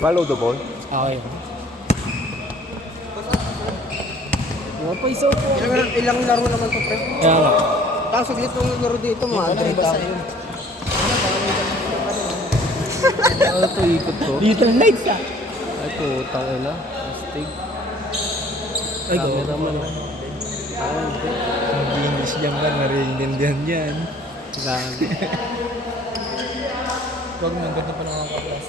Follow the ball. Okay. Mga paiso po. Ilang laro naman to, pre? Kaya nga. Tapos saglit yung laro dito, mga Andre tayo. Ano to, ikot to? Little Knights ah. Ay, putang ina. Astig. Ay, Tangin gawin naman. naman. Tangin. English niya man, narinindihan yan. Gabi. Huwag mo, ganito pa naman kaplas.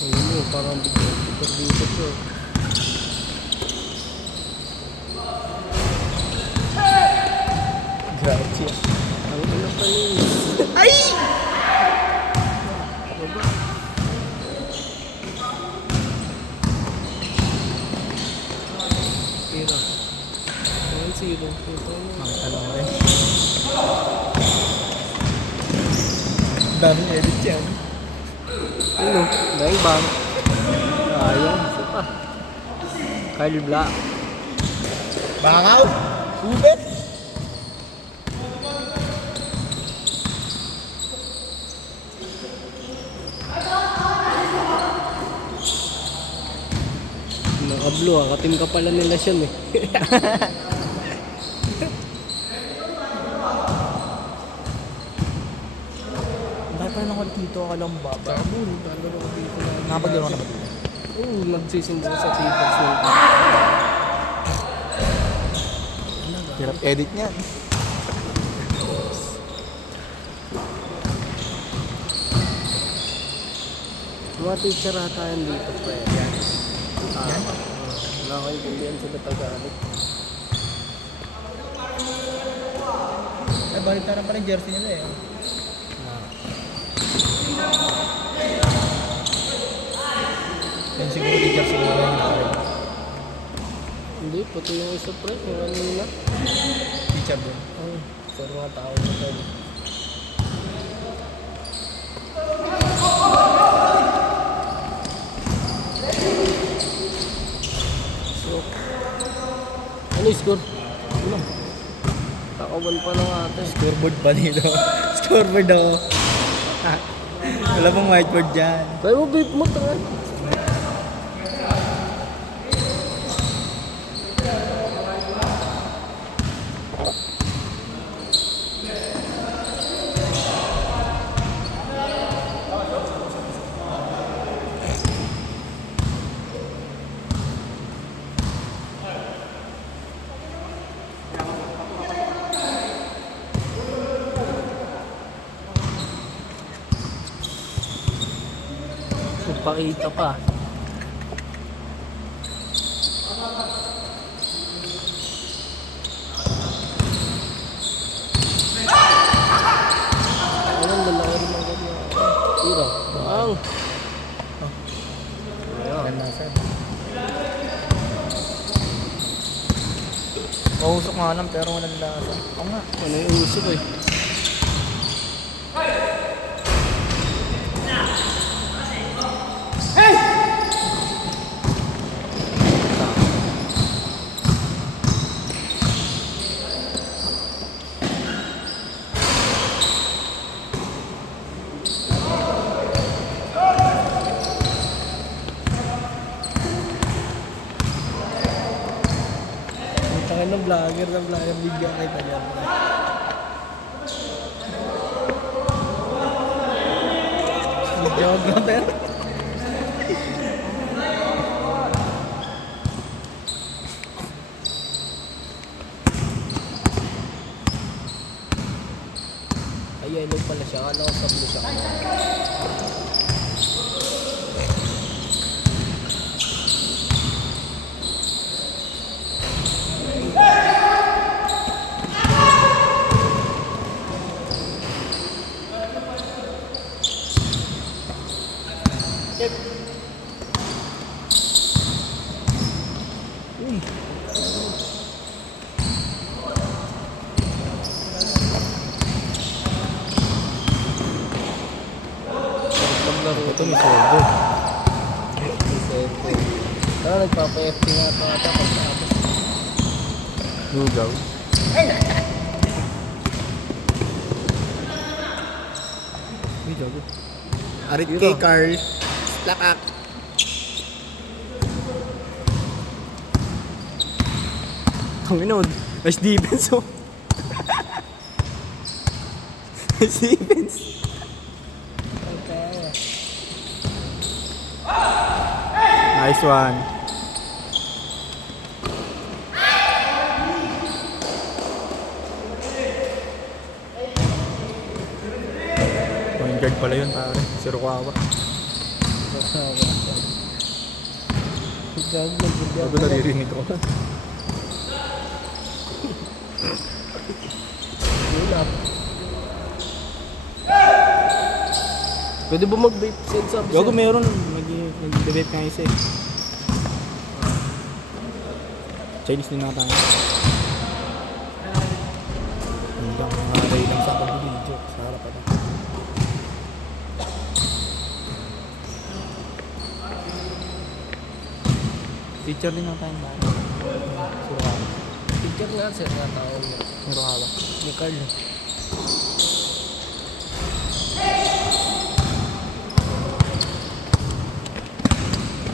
Ayun mo, parang bigot dito to. Grabe. Ang ina pa niya. Ay! Baba. Tira. 1-0. Putang ina. Makita lang rin. Daming edit yan. Ano? Dahil bang? Ayun. Isa pa. Kyle Black. Bakaw! Ubet! Naka-blue ah. Katim ka pala nila siya eh. Bakit pa naman dito ka lang baba? Sabon. Talaga ako dito na. Nakapaglaro ka na ba dito? Oo, nagsisimbo sa papers nila. Hirap edit niyan. Mga teacher ata yan dito pa eh. Yan. Yan? Wala kayo kundihan sila Tagalog. Ay, baliktaran pa rin jersey nila eh. Yan siguro yung jersey nila yung nakarin. Hindi, pati yung isa pre. Yung ano nila. Teacher doon. Ay, sa mga tao na tayo. So, ano yung score? Ano? Takawan pa lang ate. Scoreboard pa dito. Scoreboard ako. Wala pong whiteboard dyan. Kaya mo vape mo tayo. Pakita pa. Ayun, lalaki rin ang ganyan. Tira. Bang. Yan na, sir. Mausok nga lang pero walang lasa. Oo nga. Ano yung uso ko eh. Tangin ng vlogger, bigyan kita dyan. Videographer. Ay, yellow pala siya. Kala ko sa blue siya. Ito may sweldo. Nagpapa-FT nga ito ata pagkatapos. Lugaw. Uy, gago. Arit kay Carl. Plakak. Tanginod. Nice defense oh. Nice defense. Nice one. Point guard pala yun pare. Si Rukawa. Bago naririnig ko. Pwede ba mag-vape sense up? Gago meron. Nag-debate nga isa eh. Chinese din nata. Hanggang maray lang sa pag-video. Sa harap ata. Teacher din nata yung bata. Surukawa. Picture nga sir nga tao niya. Surukawa. Ni Carl.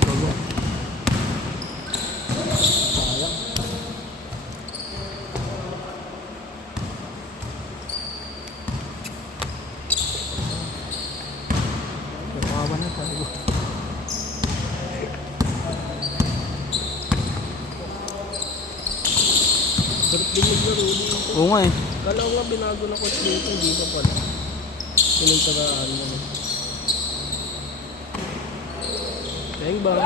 Gago. Surukawa na tayo. Sarap din maglaro dito. Oo nga eh. Kala ko nga binago na coach dito, hindi pa pala. Pinuntagaan mo. Thank ba?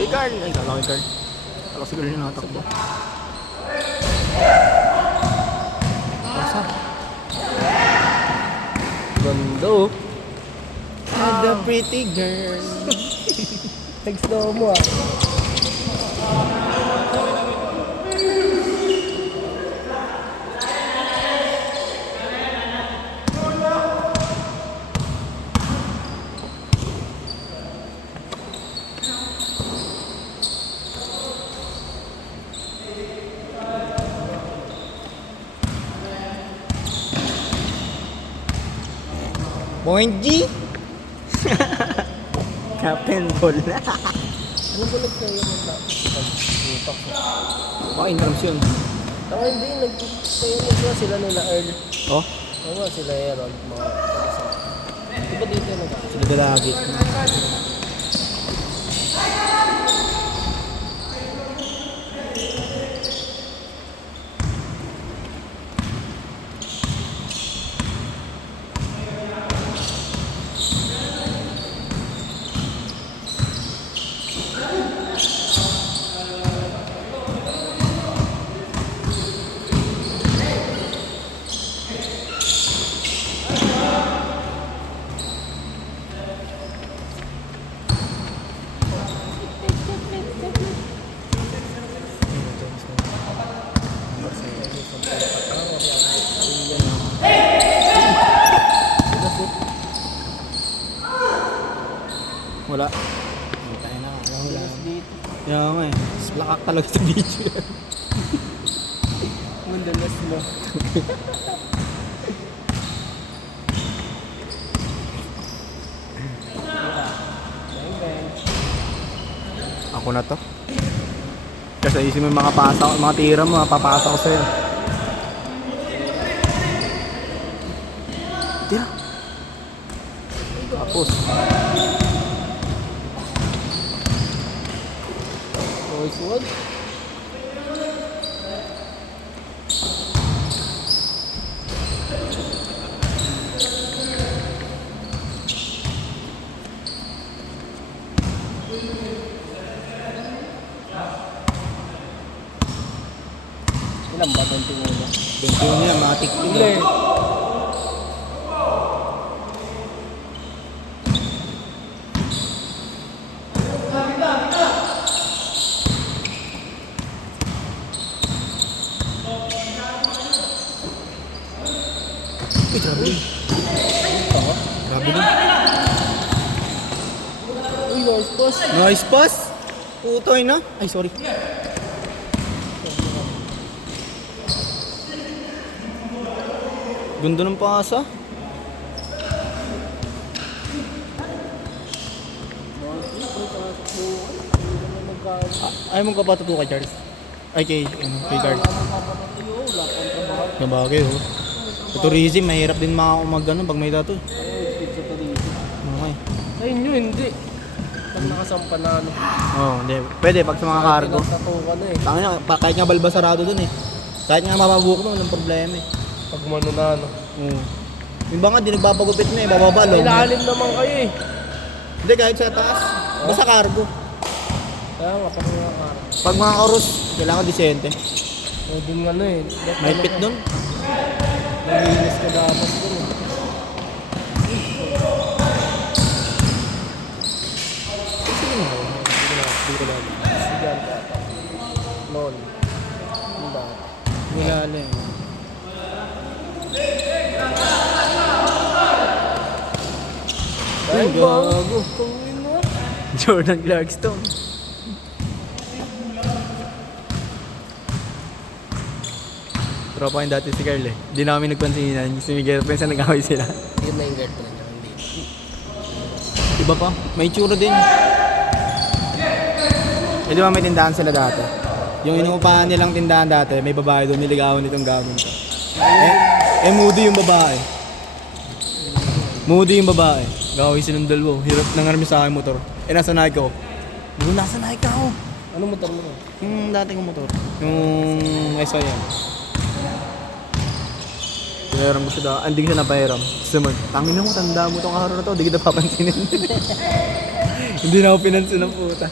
Kay Carl! Ay, kala kay Carl. Kala ko siguro yung nakatakbo. Pasa. Ganda oh. The pretty girl. Nag-slow mo ah. Point G! Captain Ball. Ano ba nagkayo ng pag-utak mo? Baka intrams yun. Tama hindi, nagkayo na sila nila Earl. Oh? Oo nga sila Harold, mga pag-isa. Diba dito yung nagkakasin? Sila dalagi. Wala. Hindi tayo na. Wala. Kaya nga eh. Slakak talaga sa video yan. Mandalas mo. Ako na to. Kasi isip mo yung mga pasa, mga tira mo, papasa ko sa'yo. Tira. Tapos. Voice one. Ilan ba 21? 21 yan, mga tiktik. Ilan? Uy, grabe din. Grabe din. boss. Nice pass. Putoy na. Ay, sorry. Ganda ng pasa. Ay mong kapatuto kay Charles. Ay kay Charles. Kabagay oh. Sa tourism, mahirap din mag-ano pag may tattoo. Okay. Sa inyo, hindi. Pag nakasampa na ano. Hindi. Pwede pag sa mga cargo. Tattoo ka na eh. Tangin na, kahit nga balbasarado dun eh. Kahit nga mapabuhok mo, walang problema eh. Pag mano na ano. Yung ba nga, di nagpapagupit na eh, bababa May long. lalim naman kayo eh. Hindi, kahit sa taas. Basta cargo. Kaya nga, pag mga karang. Pag mga karus, kailangan disente. O dun nga na eh. May pit dun. Nalinis ka dapat dun eh. Sige na. Hindi ko lang. Sigan ka ata. Lol. Yung ba? Nilalim. Ay, gago. bago. Tungin mo. Jordan Clarkstone. Tropa yung dati si Carl eh. Hindi namin nagpansinan. Si Miguel, pensa nag-away sila. Yun na yung girlfriend niya. Hindi. Iba pa, may tsura din. Eh di ba may tindahan sila dati? Yung inuupahan nilang tindahan dati, may babae doon, niligawan nitong gamon ko. Moody yung babae. Moody yung babae. Gawin silang dalawa. Hirap nang arami sa akin motor. Nasa Nike ko. Nasa Nike ako. Ano motor mo? Yung dati kong motor. Yung SIM. Pinahiram ko siya hindi ko siya napahiram. Sabi tangin mo, tanda mo tong araw na to, hindi kita papansinin. Hindi na ako pinansin ng puta.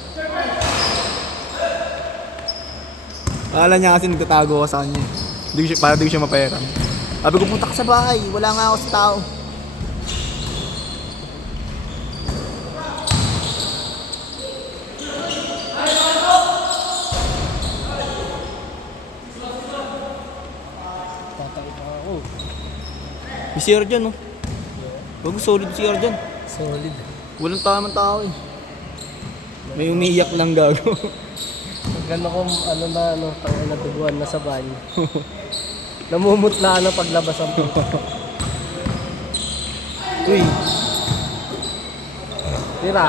Akala niya kasi nagtatago ako sa kanya. Para di ko siya mapahiram. Sabi ko, punta ka sa bahay, wala nga ako sa tao. Tatay pa ako. May CR dyan, no? Bago solid CR dyan. Solid. Walang tamang tao eh. May umiiyak lang gago. Pag ano ko, ano na, ano, tangin na duguan na sa banyo. Namumutla na paglabas ang puto. Uy, Tira.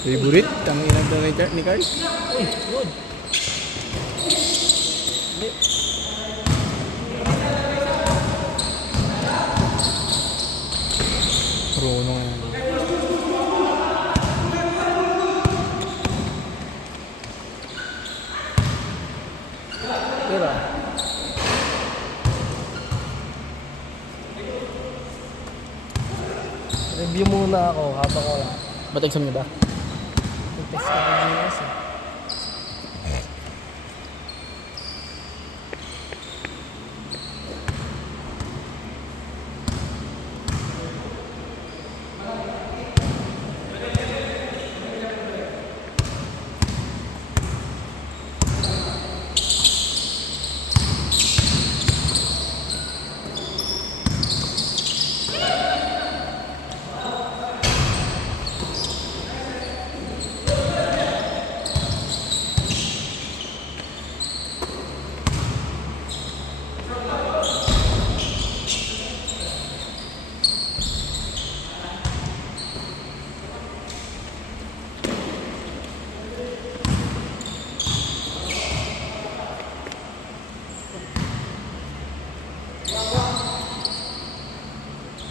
favorite? Tangin na daw ni Carl. Uy, good. Hindi. Runo nga yan. Tira. Review muna ako habang wala. Ba't exam niyo ba? Test ka rin yung eh.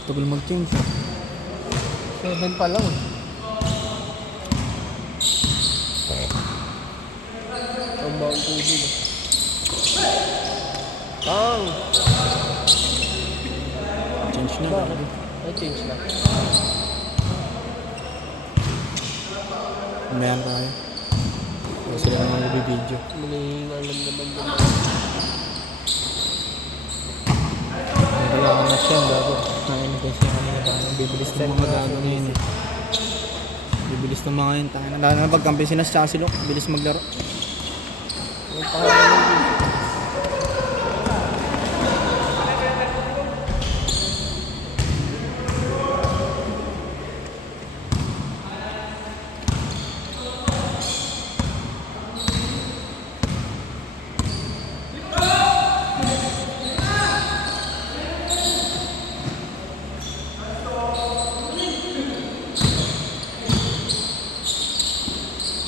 Tagal mag-change. 7 pa lang. Ang bawang tubig. Oh! Change na. Bakit? Ay, change na. Umayan tayo. Kasi sila naman nagbibideo. Maling alam naman yun. Wala ka na siya, bago. Kain ko siya kanina pa. Bibilis ng mga gago na yun eh. Bibilis ng mga yun. Tangin na. Lalo na pagkampi sila sa Silok. Bilis maglaro. Yung pangalan mo.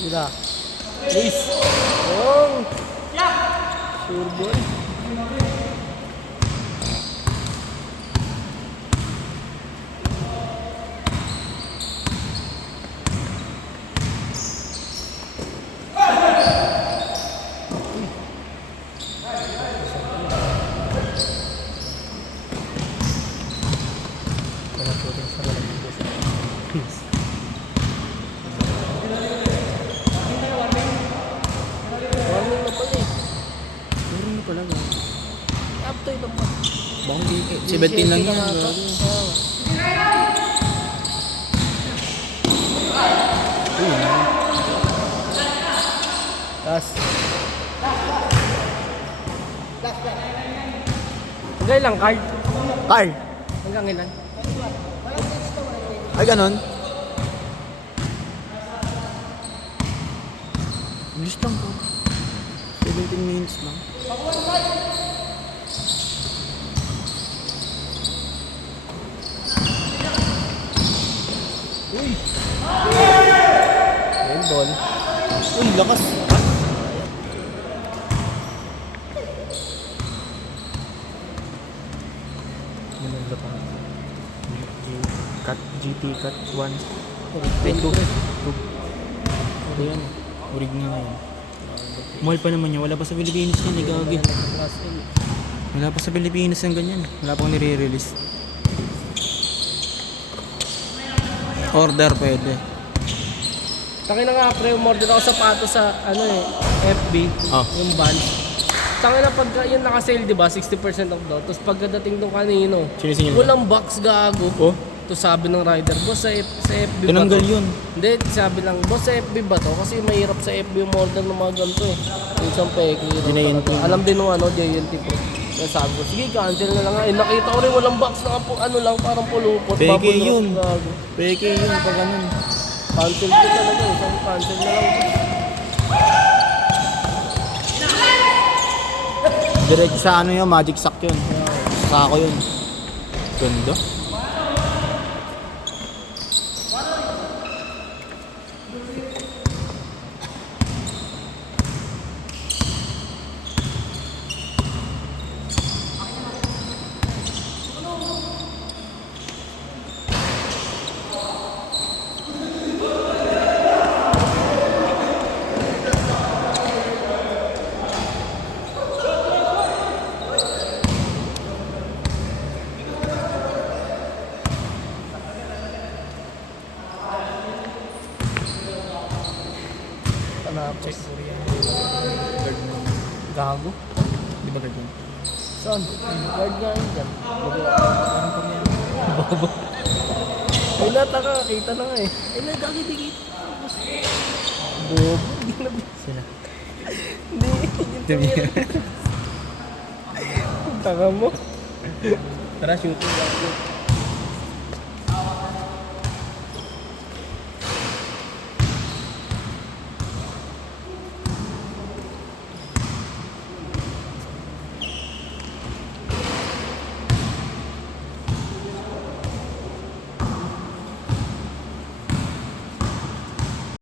Sila. Ace. Oh. Sure boy. Warning na pala eh. Meron na pala. Up to ito pa. Bang 17 lang yan. Last. Hanggang ilang card? Carl! Hanggang ilan? Ay, ganon. Bilis lang po. 17 minutes lang. Ayun, ball. Uy, lakas. Ganun ba pa? GT cut 1. Ay, 2. Okay yan. Urig nga yan. Mahal pa naman yan. Wala pa sa Pilipinas yan. Gagi. Wala pa sa Pilipinas yung ganyan. Wala pang nire-release. Order pwede. Tangin na nga pre, umorder ako sapatos sa ano eh, FB, Oh. yung band. Tangin na pagka yun naka-sale, di ba? 60% off daw. Tapos pagkadating nung kanino, Sinisingil mo? walang box gago. Oh? Tapos sabi ng rider, boss sa FB ba Tinanggal to? yun. Hindi, sabi lang, boss sa FB ba to? Kasi mahirap sa FB yung order ng mga ganito eh. Yung isang peke. JNT. Alam din nung ano, JNT po. Kaya sabi ko, sige, cancel na lang nga. Eh, nakita ko rin walang box na ano lang, parang pulupot. Peke bubble wrap, yun. gago. Peke yun pag ganun. Cancel ko talaga eh. Sabi, cancel na lang. Direct sa ano yun, magic sack yun. Sako yun. Ganda. Panapos. Gago. Di ba ganyan? Saan? Guard nga yun dyan. Bobo. Ay nataka, kita na nga eh. Ay nagkakidikit. Bobo. Hindi na. Sila. Hindi. Taka mo. Tara, shooting.